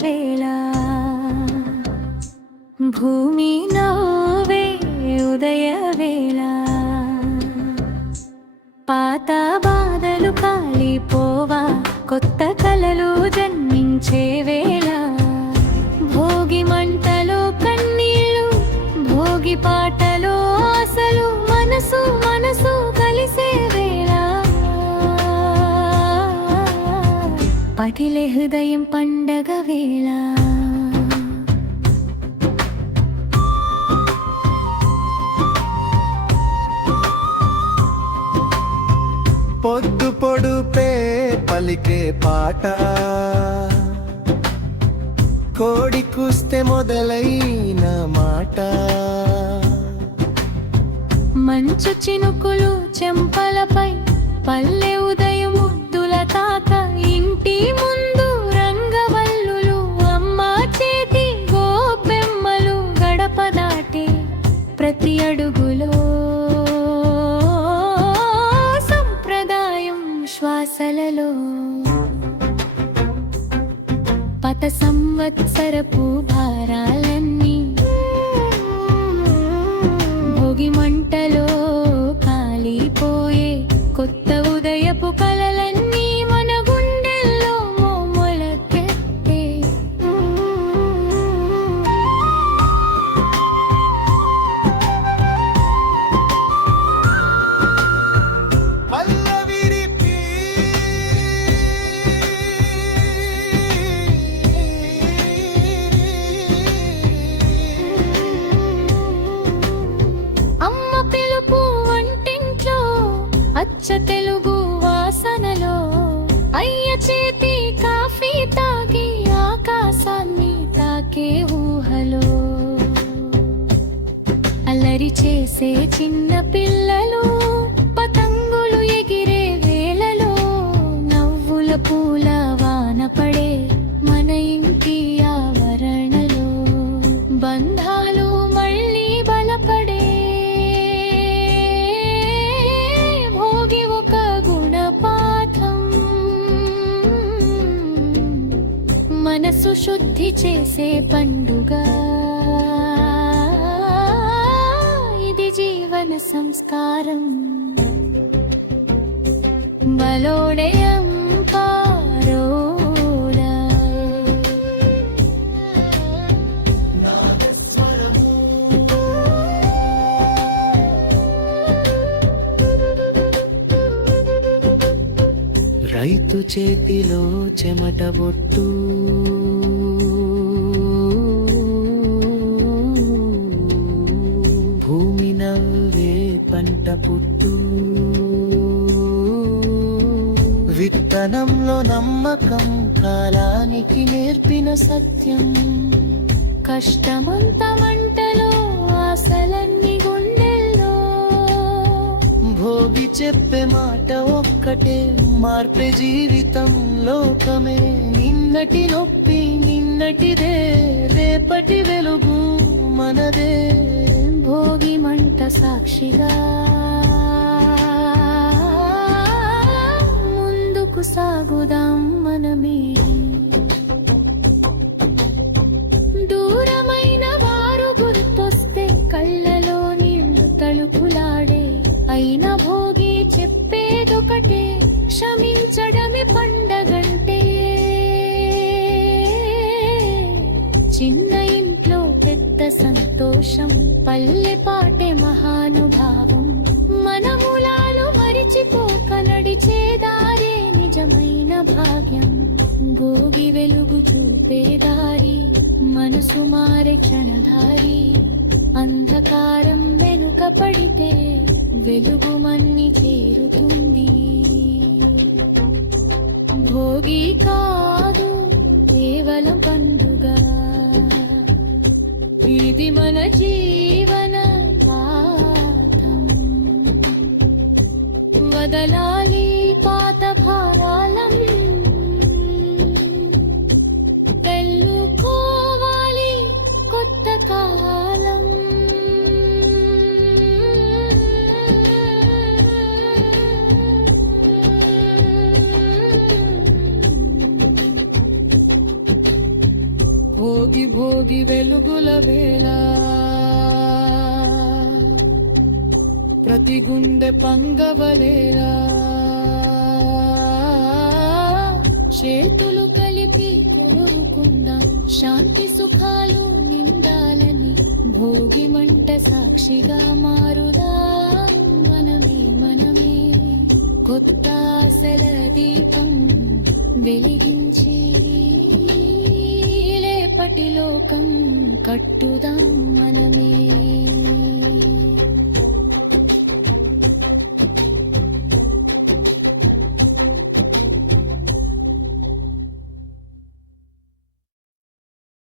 వేళ భూమి నవ్వే ఉదయ వేళ పాత బాధలు కాలిపోవా కొత్త కలలు జన్మించే వేళ భోగి మంటలో కన్నీళ్ళు భోగి పాటలో ఆశలు మనసు మనసు కలిసే వేళ పటిలే హృదయం పండగ వేళ పొద్దు పొడుపే పలికే పాట కోడి కూస్తే మొదలైన మాట మంచు చినుకులు చెంపలపై పల్లె ఉదయం ముద్దుల తాత ఇంటి ముందు రంగవల్లులు అమ్మ చేతి గోపెమ్మలు గడప దాటి ప్రతి అడుగులో సంప్రదాయం శ్వాసలలో పత సంవత్సరపు భారాలన్నీ భోగి మంటలో కాలిపోయే కొత్త ఉదయపు కలలన్నీ మన గుండెల్లో మొలకెత్తే అమ్మ పిలుపు వంటింట్లో అచ్చ తెలుగు వాసనలో అయ్య చేతి కాఫీ తాగి ఆకాశాన్ని తాకే ఊహలో అల్లరి చేసే చిన్న పిల్లలు పతంగులు ఎగిరే వేళలో నవ్వుల పూల వాన పడే మన ఇంటి ఆవరణలో బంధాలు మళ్ళీ బలపడే భోగి ఒక గుణపాఠం మనసు శుద్ధి చేసే పండుగ ఇది జీవన సంస్కారం బలోడయం పారోలా రైతు చేతిలో చెమట బొట్టు భూమి నవ్వే పంట పుట్టు విత్తనంలో నమ్మకం కాలానికి నేర్పిన సత్యం కష్టమంత మంటలో ఆశలన్నీ గుండెల్లో భోగి చెప్పే మాట ఒక్కటే మార్పే జీవితం లోకమే నిన్నటి నొప్పి నిన్నటిదే రేపటి వెలుగు మనదే భోగి మంట సాక్షిగా ముందుకు సాగుదాం మనమే దూరమైన వారు గుర్తొస్తే కళ్ళలో నీళ్లు తలుపులాడే అయినా భోగి చెప్పేదొకటే క్షమించడమే పండగంటే చిన్న ఇంట్లో పెద్ద సంతోషం పల్లె పాటే మహానుభావం మన మూలాలు మరిచిపోక నడిచే దారే నిజమైన భాగ్యం భోగి వెలుగు చూపే దారి మనసు మారే క్షణధారి అంధకారం వెనుక పడితే వెలుగు మన్ని చేరుతుంది భోగి కాదు కేవలం పండుగ ఇది మన జీవన పాఠం వదలాలి పాత భారాలం వెళ్ళుకోవాలి కొత్త కాలం భోగి భోగి వెలుగుల వేళ ప్రతి గుండె పంగవలేలా చేతులు కలిపి కోరుకుందాం శాంతి సుఖాలు నిండాలని భోగి మంట సాక్షిగా మారుదాం మనమే కొత్త ఆశల దీపం వెలిగించి రేపటి లోకం కట్టుదాం మనమే